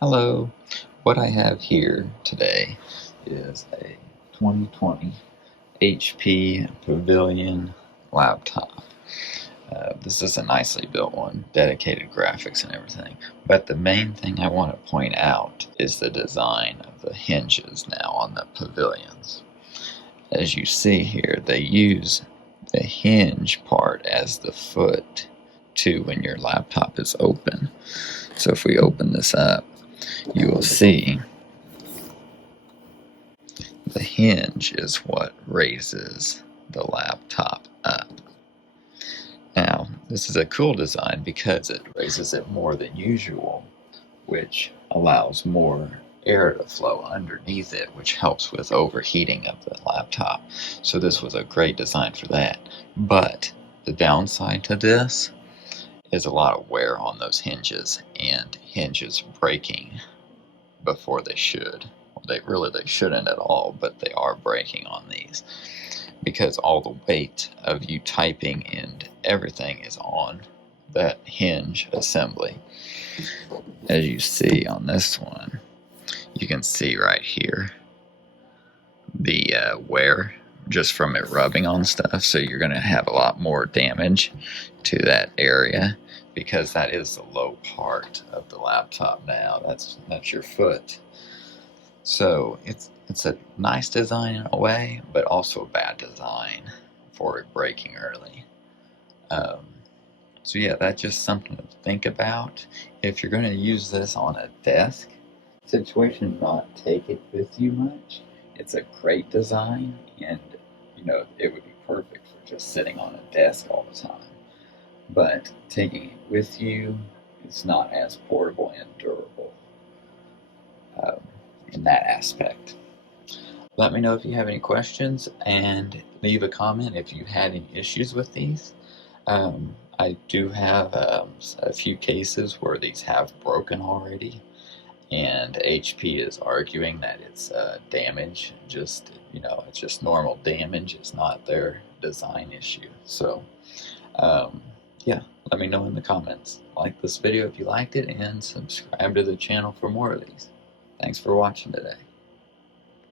Hello, what I have here today is a 2020 HP Pavilion laptop. This is a nicely built one, dedicated graphics and everything. But the main thing I want to point out is the design of the hinges now on the Pavilions. As you see here, they use the hinge part as the foot to when your laptop is open. So if we open this up, you will see the hinge is what raises the laptop up. Now, this is a cool design because it raises it more than usual, which allows more air to flow underneath it, which helps with overheating of the laptop. So this was a great design for that. But the downside to this is a lot of wear on those hinges and hinges breaking before they should. They shouldn't at all, but they are breaking on these because all the weight of you typing and everything is on that hinge assembly. As you see on this one, you can see right here the wear just from it rubbing on stuff. So you're going to have a lot more damage to that area because that is the low part of the laptop now. That's your foot. So it's a nice design in a way, but also a bad design for it breaking early. So yeah, that's just something to think about. If you're going to use this on a desk situation, not take it with you much. It's a great design, and it would be perfect for just sitting on a desk all the time. But taking it with you, it's not as portable and durable in that aspect. Let me know if you have any questions and leave a comment if you had any issues with these. I do have a few cases where these have broken already, and HP is arguing that it's damage. It's just normal damage. It's not their design issue. So, yeah, let me know in the comments. Like this video if you liked it, and subscribe to the channel for more of these. Thanks for watching today.